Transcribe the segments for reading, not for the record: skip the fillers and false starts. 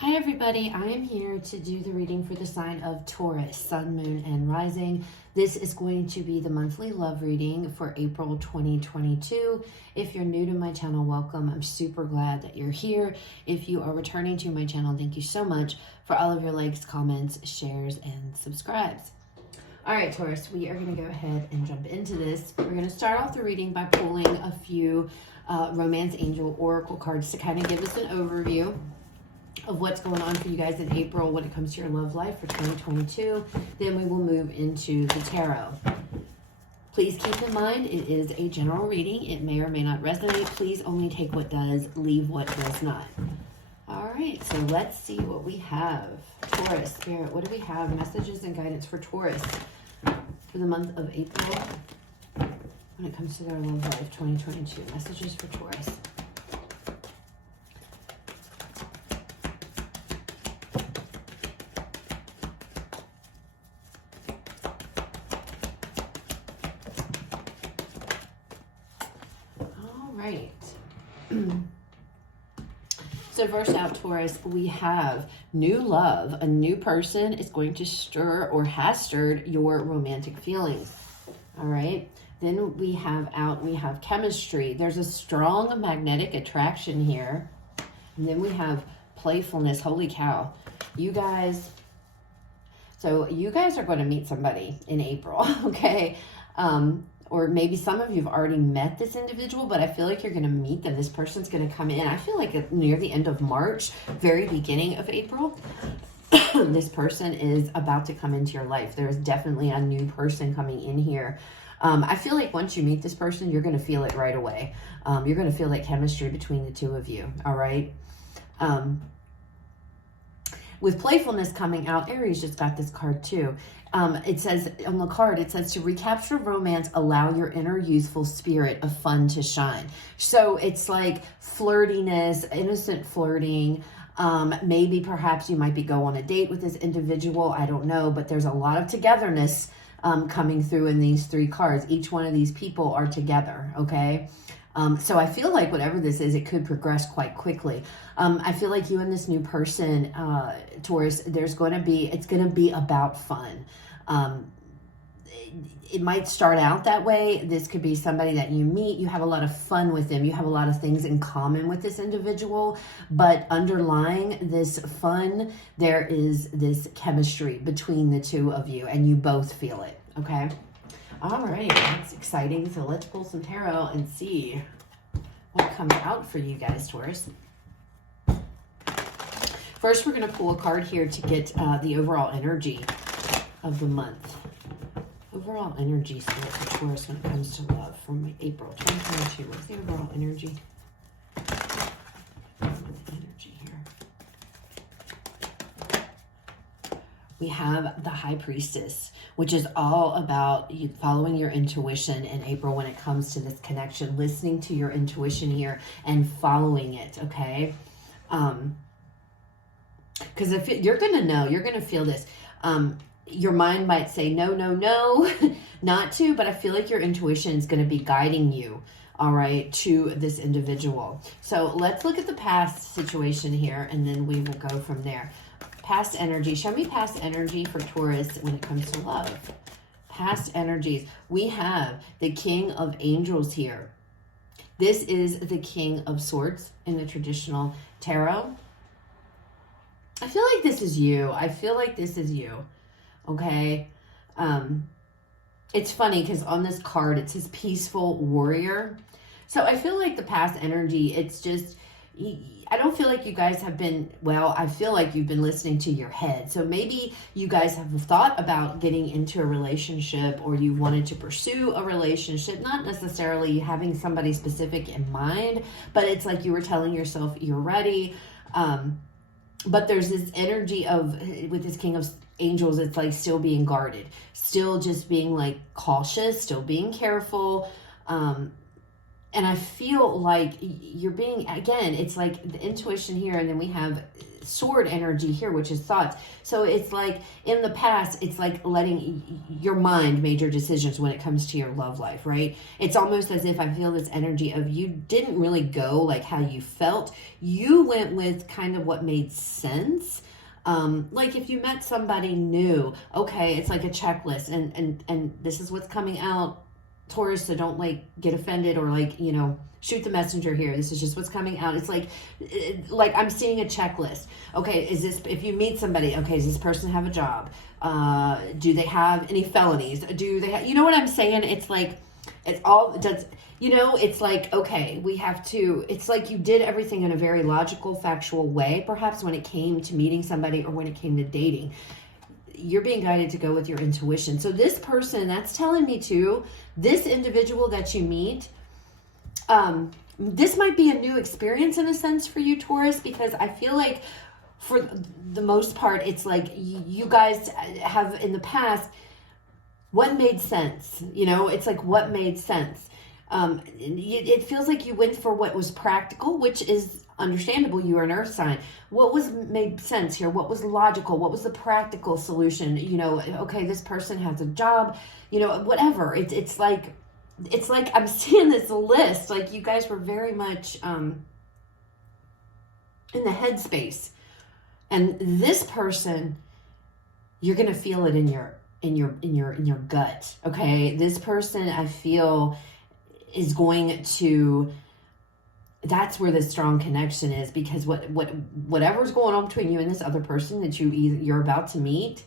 Hi everybody, I am here to do the reading for the sign of Taurus, Sun, Moon, and Rising. This is going to be the monthly love reading for April 2022. If you're new to my channel, welcome. I'm super glad that you're here. If you are returning to my channel, thank you so much for all of your likes, comments, shares, and subscribes. All right, Taurus, we are going to go ahead and jump into this. We're going to start off the reading by pulling a few Romance Angel Oracle cards to kind of give us an overview of what's going on for you guys in April when it comes to your love life for 2022. Then we will move into the tarot. Please keep in mind, it is a general reading. It may or may not resonate. Please only take what does, leave what does not. All right, so let's see what we have. Taurus, Spirit, what do we have? Messages and guidance for Taurus for the month of April when it comes to their love life 2022. Messages for Taurus. Right. So first out, Taurus, we have new love. A new person is going to stir or has stirred your romantic feelings. All right. Then we have chemistry. There's a strong magnetic attraction here. And then we have playfulness. Holy cow. You guys are going to meet somebody in April, okay? Or maybe some of you have already met this individual, but I feel like you're going to meet them. This person's going to come in. I feel like near the end of March, very beginning of April, this person is about to come into your life. There's definitely a new person coming in here. I feel like once you meet this person, you're going to feel it right away. You're going to feel that chemistry between the two of you, all right? With playfulness coming out, Aries just got this card too. It says on the card, it says to recapture romance, allow your inner youthful spirit of fun to shine. So it's like flirtiness, innocent flirting. Maybe perhaps you might go on a date with this individual. I don't know, but there's a lot of togetherness coming through in these three cards. Each one of these people are together, okay? So I feel like whatever this is, it could progress quite quickly. I feel like you and this new person, Taurus, it's going to be about fun. It might start out that way. This could be somebody that you meet. You have a lot of fun with them. You have a lot of things in common with this individual, but underlying this fun, there is this chemistry between the two of you, and you both feel it, okay? All right, that's exciting. So let's pull some tarot and see what comes out for you guys, Taurus. First, we're going to pull a card here to get the overall energy of the month. Overall energy for Taurus when it comes to love from April 2022. What's the overall energy? We have the High Priestess, which is all about you following your intuition in April when it comes to this connection, listening to your intuition here and following it, okay? Because if you're going to know, you're going to feel this. Your mind might say, no, not to, but I feel like your intuition is going to be guiding you, all right, to this individual. So let's look at the past situation here, and then we will go from there. Past energy. Show me past energy for Taurus when it comes to love. Past energies. We have the King of Angels here. This is the King of Swords in the traditional tarot. I feel like this is you. Okay? It's funny because on this card, it says peaceful warrior. So I feel like the past energy, it's just... I don't feel like you guys have been, I feel like you've been listening to your head. So maybe you guys have thought about getting into a relationship, or you wanted to pursue a relationship, not necessarily having somebody specific in mind, but it's like you were telling yourself you're ready. But there's this energy with this King of Angels, it's like still being guarded, still just being like cautious, still being careful. And I feel like you're being, again, it's like the intuition here, and then we have sword energy here, which is thoughts. So it's like in the past, it's like letting your mind made your decisions when it comes to your love life, right? It's almost as if I feel this energy of you didn't really go like how you felt. You went with kind of what made sense. Like if you met somebody new, okay, it's like a checklist, and this is what's coming out, Taurus, so don't like get offended or like, you know, shoot the messenger here. This is just what's coming out. It's like I'm seeing a checklist. Okay, is this, if you meet somebody, okay, does this person have a job? Do they have any felonies? Do they have, you know what I'm saying? It's like, it's all, does, you know, it's like, okay, we have to, it's like you did everything in a very logical, factual way, perhaps when it came to meeting somebody or when it came to dating. You're being guided to go with your intuition. So this person, that's telling me too, this individual that you meet, this might be a new experience in a sense for you, Taurus, because I feel like for the most part, it's like you guys have in the past, what made sense, you know, it's like what made sense. It feels like you went for what was practical, which is understandable. You are an earth sign. What was made sense here? What was logical? What was the practical solution? You know, okay, this person has a job, you know, whatever. It's like I'm seeing this list. Like you guys were very much in the headspace, and this person, you're gonna feel it in your gut. Okay, this person I feel is going to, that's where the strong connection is, because whatever's going on between you and this other person that you're about to meet,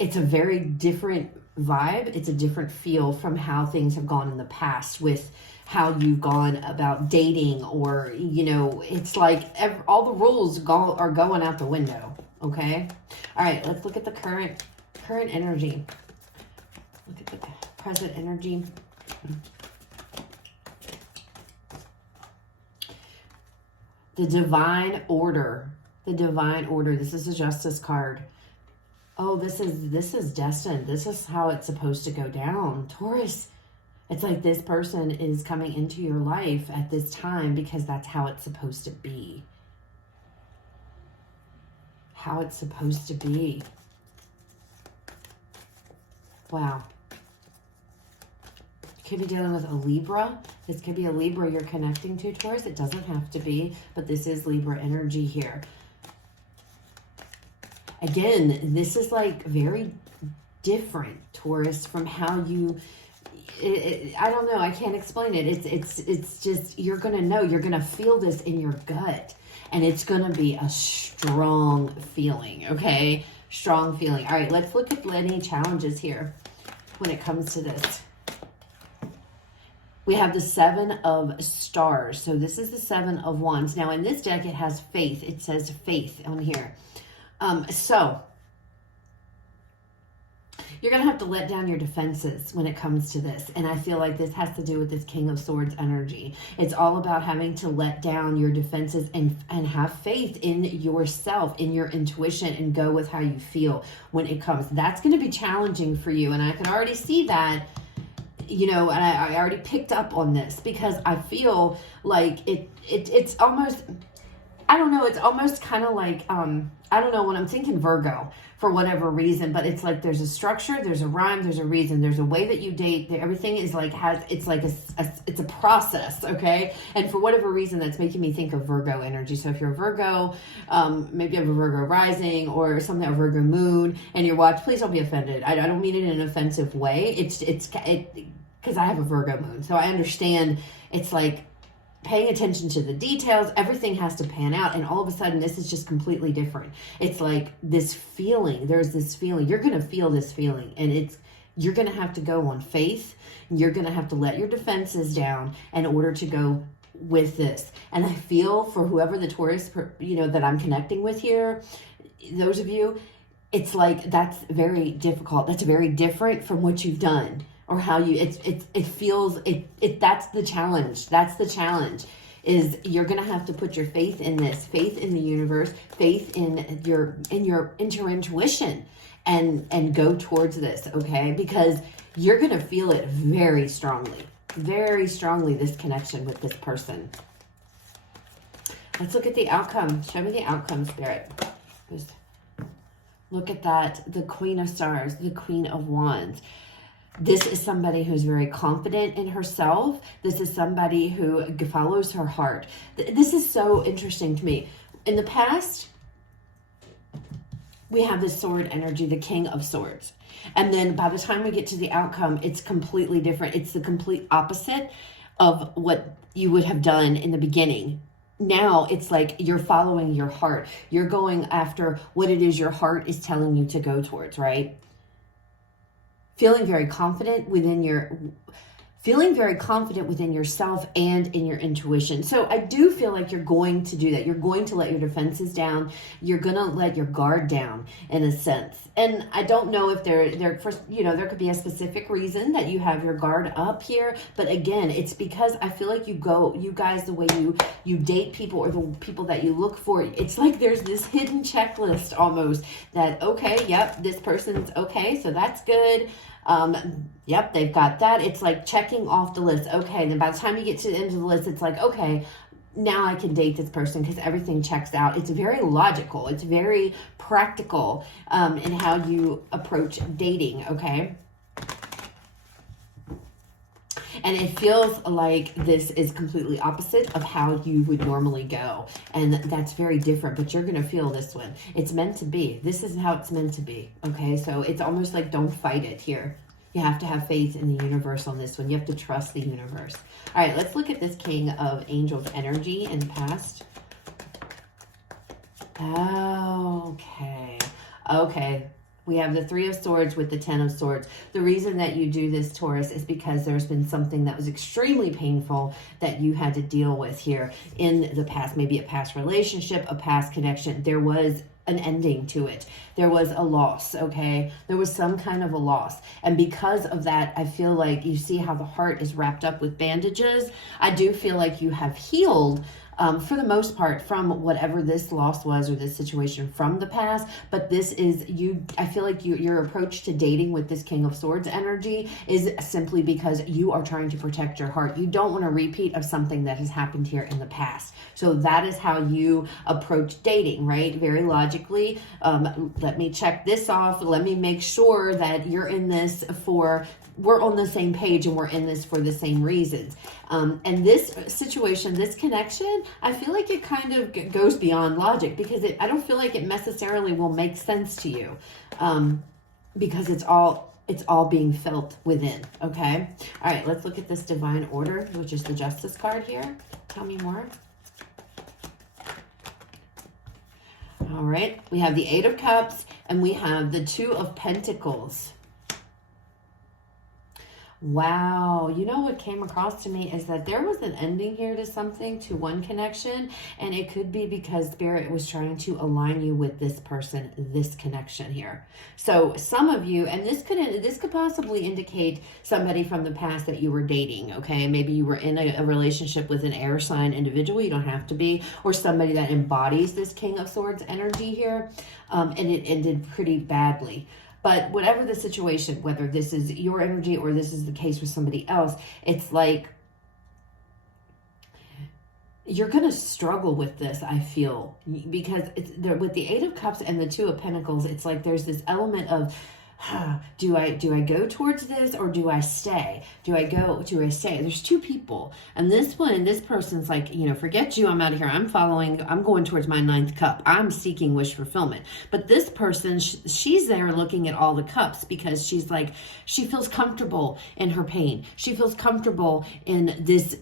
it's a very different vibe. It's a different feel from how things have gone in the past with how you've gone about dating, or, you know, it's like all the rules are going out the window. Okay. All right. Let's look at the current energy. Look at the present energy. The divine order. The divine order. This is a justice card. Oh, this is destined. This is how it's supposed to go down. Taurus. It's like this person is coming into your life at this time because that's how it's supposed to be. How it's supposed to be. Wow. Could be dealing with a Libra. This could be a Libra you're connecting to, Taurus. It doesn't have to be, but this is Libra energy here. Again, this is like very different, Taurus, from how you, I don't know, I can't explain it. It's just, you're going to know, you're going to feel this in your gut, and it's going to be a strong feeling, okay? Strong feeling. All right, let's look at any challenges here when it comes to this. We have the 7 of stars. So this is the 7 of wands. Now in this deck, it has faith. It says faith on here. So you're going to have to let down your defenses when it comes to this. And I feel like this has to do with this King of Swords energy. It's all about having to let down your defenses and have faith in yourself, in your intuition, and go with how you feel when it comes. That's going to be challenging for you. And I can already see that, you know, and I already picked up on this, because I feel like it's almost, I don't know, it's almost kind of like, I don't know, when I'm thinking Virgo for whatever reason, but it's like there's a structure, there's a rhyme, there's a reason, there's a way that you date, everything is like, it's like it's a process, okay? And for whatever reason, that's making me think of Virgo energy. So if you're a Virgo, maybe you have a Virgo rising or something, a Virgo moon, and you're watching, please don't be offended. I don't mean it in an offensive way. It's because I have a Virgo moon, so I understand. It's like paying attention to the details, everything has to pan out, and all of a sudden this is just completely different. It's like this feeling, there's this feeling, you're going to feel this feeling, and you're going to have to go on faith, you're going to have to let your defenses down in order to go with this. And I feel for whoever the Taurus, you know, that I'm connecting with here, those of you, it's like that's very difficult, that's very different from what you've done. Or how you, it feels, that's the challenge. That's the challenge, is you're going to have to put your faith in this, faith in the universe, faith in your intuition, and go towards this, okay? Because you're going to feel it very strongly, this connection with this person. Let's look at the outcome. Show me the outcome, Spirit. Just look at that. The Queen of Stars, the Queen of Wands. This is somebody who's very confident in herself. This is somebody who follows her heart. This is so interesting to me. In the past, we have this sword energy, the King of Swords. And then by the time we get to the outcome, it's completely different. It's the complete opposite of what you would have done in the beginning. Now it's like you're following your heart. You're going after what it is your heart is telling you to go towards, right? Feeling very confident within yourself and in your intuition. So I do feel like you're going to do that. You're going to let your defenses down. You're going to let your guard down in a sense. And I don't know if there could be a specific reason that you have your guard up here. But again, it's because I feel like you guys, the way you date people or the people that you look for, it's like there's this hidden checklist almost that, okay, yep, this person's okay. So that's good. Yep, they've got that. It's like checking off the list. Okay, and then by the time you get to the end of the list, it's like, okay, now I can date this person because everything checks out. It's very logical. It's very practical in how you approach dating, okay? And it feels like this is completely opposite of how you would normally go. And that's very different, but you're going to feel this one. It's meant to be. This is how it's meant to be. Okay, so it's almost like don't fight it here. You have to have faith in the universe on this one. You have to trust the universe. All right, let's look at this King of Angels energy in the past. Okay. We have the Three of Swords with the Ten of Swords. The reason that you do this, Taurus, is because there's been something that was extremely painful that you had to deal with here in the past. Maybe a past relationship, a past connection. There was an ending to it. There was a loss, okay? There was some kind of a loss. And because of that, I feel like you see how the heart is wrapped up with bandages. I do feel like you have healed for the most part from whatever this loss was or this situation from the past. But this is I feel like your approach to dating with this King of Swords energy is simply because you are trying to protect your heart. You don't want a repeat of something that has happened here in the past. So that is how you approach dating, right? Very logically. Let me check this off. Let me make sure that you're in this we're on the same page and we're in this for the same reasons. And this situation, this connection, I feel like it kind of goes beyond logic because I don't feel like it necessarily will make sense to you because it's all being felt within, okay? All right, let's look at this Divine Order, which is the Justice card here. Tell me more. All right, we have the Eight of Cups and we have the Two of Pentacles. Wow, you know what came across to me is that there was an ending here to something, to one connection, and it could be because Spirit was trying to align you with this person, this connection here. So some of you, and this could possibly indicate somebody from the past that you were dating, okay? Maybe you were in a relationship with an air sign individual, you don't have to be, or somebody that embodies this King of Swords energy here, and it ended pretty badly. But whatever the situation, whether this is your energy or this is the case with somebody else, it's like you're going to struggle with this, I feel, because with the Eight of Cups and the Two of Pentacles, it's like there's this element of, do I go towards this or do I stay? Do I stay? There's two people. And this person's like, forget you, I'm out of here. I'm going towards my ninth cup. I'm seeking wish fulfillment. But this person, she's there looking at all the cups because she's like, she feels comfortable in her pain. She feels comfortable in this,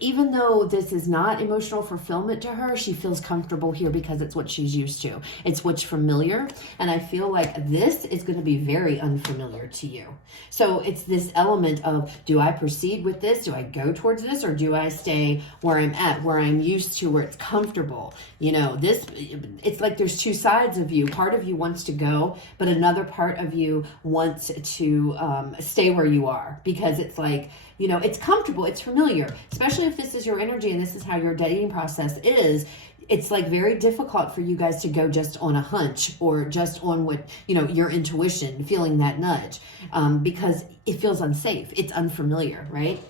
even though this is not emotional fulfillment to her, she feels comfortable here because it's what she's used to. It's what's familiar. And I feel like this is going to be very unfamiliar to you. So it's this element of, do I proceed with this? Do I go towards this? Or do I stay where I'm at, where I'm used to, where it's comfortable? It's like there's two sides of you. Part of you wants to go, but another part of you wants to stay where you are because it's like, it's comfortable, it's familiar, especially if this is your energy and this is how your dating process is. It's like very difficult for you guys to go just on a hunch or just on what, your intuition, feeling that nudge, because it feels unsafe. It's unfamiliar, right?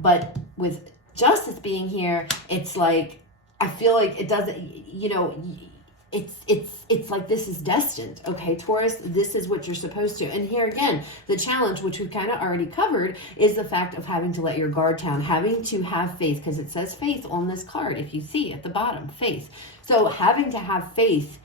But with Justice being here, it's like I feel like it doesn't, you know, it's like this is destined. Okay, Taurus, this is what you're supposed to. And here again, the challenge, which we've kind of already covered, is the fact of having to let your guard down, having to have faith, because it says faith on this card. If you see at the bottom, faith. So having to have faith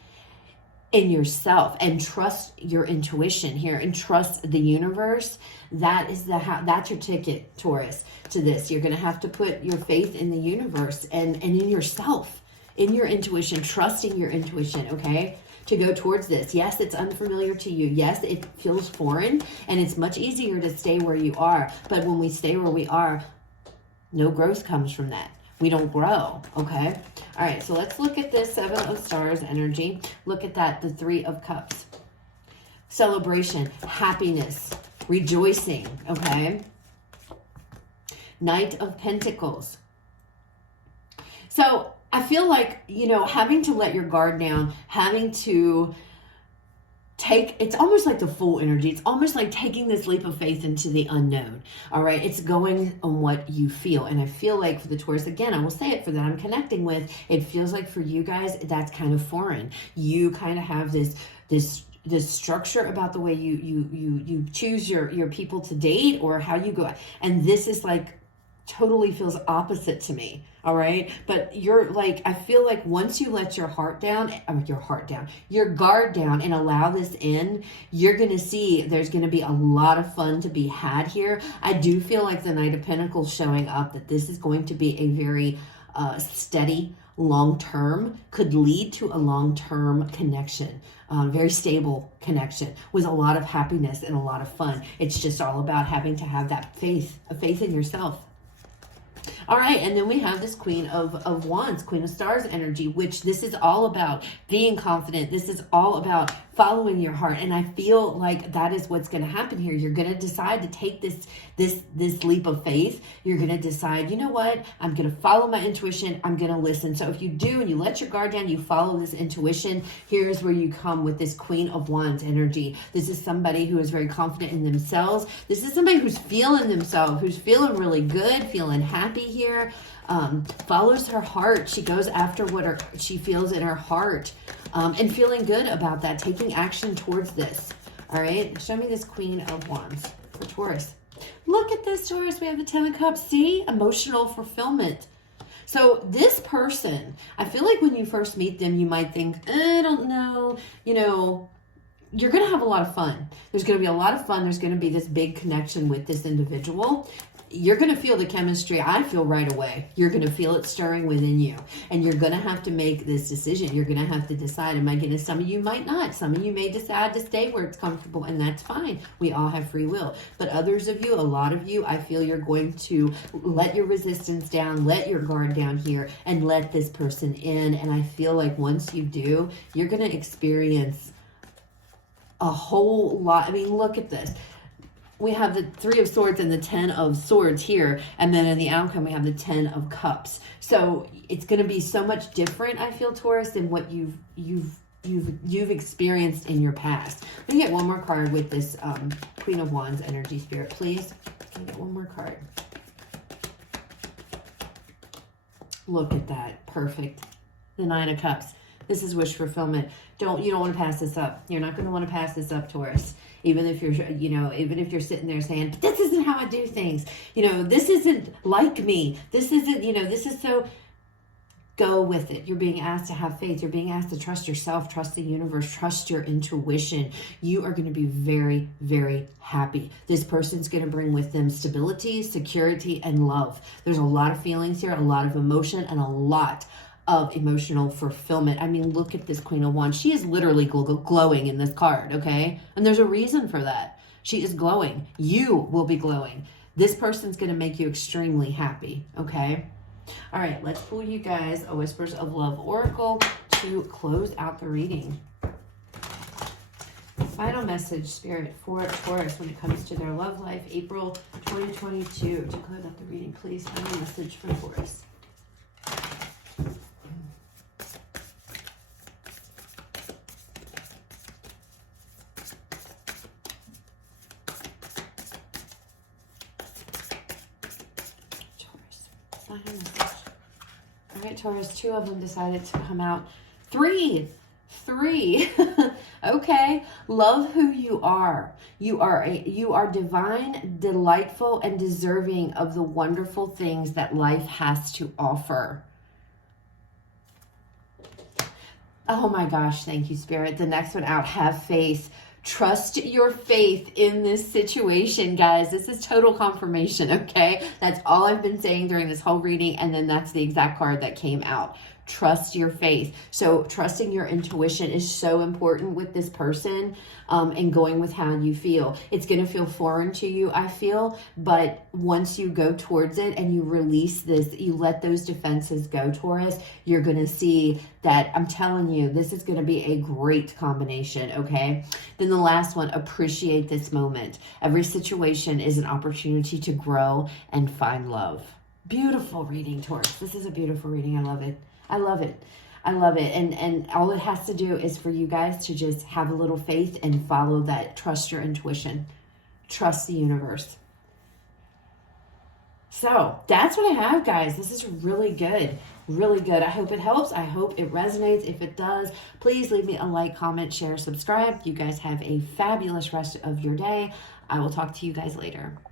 in yourself and trust your intuition here and trust the universe. That's your ticket, Taurus, to this. You're going to have to put your faith in the universe and in yourself, in your intuition, trusting your intuition, okay, to go towards this. Yes, it's unfamiliar to you. Yes, it feels foreign, and it's much easier to stay where you are. But when we stay where we are, no growth comes from that. We don't grow, okay? All right, so let's look at this Seven of Stars energy. Look at that, the Three of Cups. Celebration, happiness, rejoicing, okay? Knight of Pentacles. So I feel like, you know, having to let your guard down, having to it's almost like the Fool energy. It's almost like taking this leap of faith into the unknown. All right. It's going on what you feel. And I feel like for the Taurus, again, I will say it for that I'm connecting with, it feels like for you guys, that's kind of foreign. You kind of have this structure about the way you choose your people to date or how you go. And this is like totally feels opposite to me. All right. But you're like, I feel like once you let your guard down and allow this in, you're going to see there's going to be a lot of fun to be had here. I do feel like the Knight of Pentacles showing up, that this is going to be a very steady, long-term, could lead to a long-term connection, very stable connection with a lot of happiness and a lot of fun. It's just all about having to have that faith in yourself. All right, and then we have this Queen of Wands, Queen of Stars energy, which this is all about being confident. This is all about following your heart. And I feel like that is what's going to happen here. You're going to decide to take this leap of faith. You're going to decide, you know what? I'm going to follow my intuition. I'm going to listen. So if you do and you let your guard down, you follow this intuition, here's where you come with this Queen of Wands energy. This is somebody who is very confident in themselves. This is somebody who's feeling themselves, who's feeling really good, feeling happy here. Follows her heart. She goes after what she feels in her heart, and feeling good about that, taking action towards this. All right, show me this Queen of Wands for Taurus. Look at this, Taurus. We have the Ten of Cups. See, emotional fulfillment. So this person, I feel like when you first meet them, you might think, I don't know, you know, you're going to have a lot of fun. There's going to be a lot of fun. There's going to be this big connection with this individual. You're going to feel the chemistry, I feel, right away. You're going to feel it stirring within you. And you're going to have to make this decision. You're going to have to decide, am I going to, some of you might not. Some of you may decide to stay where it's comfortable, and that's fine. We all have free will. But others of you, a lot of you, I feel you're going to let your resistance down, let your guard down here, and let this person in. And I feel like once you do, you're going to experience a whole lot. I mean, look at this. We have the Three of Swords and the Ten of Swords here, and then in the outcome we have the Ten of Cups. So it's going to be so much different, I feel, Taurus, than what you've experienced in your past. Let me get one more card with this Queen of Wands energy, Spirit, please. Can I get one more card? Look at that, perfect. The Nine of Cups. This is wish fulfillment. You don't want to pass this up. You're not going to want to pass this up, Taurus. Even if you're sitting there saying, but this isn't how I do things. You know, this isn't like me. This isn't, you know, this is so. Go with it. You're being asked to have faith. You're being asked to trust yourself, trust the universe, trust your intuition. You are going to be very, very happy. This person's going to bring with them stability, security, and love. There's a lot of feelings here, a lot of emotion, and a lot of emotional fulfillment. I mean, look at this Queen of Wands. She is literally glowing in this card, okay? And there's a reason for that. She is glowing. You will be glowing. This person's going to make you extremely happy, okay? All right, let's pull you guys a Whispers of Love Oracle to close out the reading. Final message, Spirit, for Taurus when it comes to their love life, April 2022. To close out the reading, please. Final message for Taurus. right, Taurus, 2 of them decided to come out. 3. Okay. Love who you are. You are divine, delightful, and deserving of the wonderful things that life has to offer. Oh my gosh, thank you, Spirit. The next one out, have faith. Trust your faith in this situation, guys. This is total confirmation, okay? That's all I've been saying during this whole reading, and then that's the exact card that came out. Trust your faith. So trusting your intuition is so important with this person, and going with how you feel. It's going to feel foreign to you, I feel, but once you go towards it and you release this, you let those defenses go, Taurus, you're going to see that, I'm telling you, this is going to be a great combination, okay? Then the last one, appreciate this moment. Every situation is an opportunity to grow and find love. Beautiful reading, Taurus. This is a beautiful reading. I love it. I love it. I love it. And all it has to do is for you guys to just have a little faith and follow that. Trust your intuition. Trust the universe. So that's what I have, guys. This is really good. Really good. I hope it helps. I hope it resonates. If it does, please leave me a like, comment, share, subscribe. You guys have a fabulous rest of your day. I will talk to you guys later.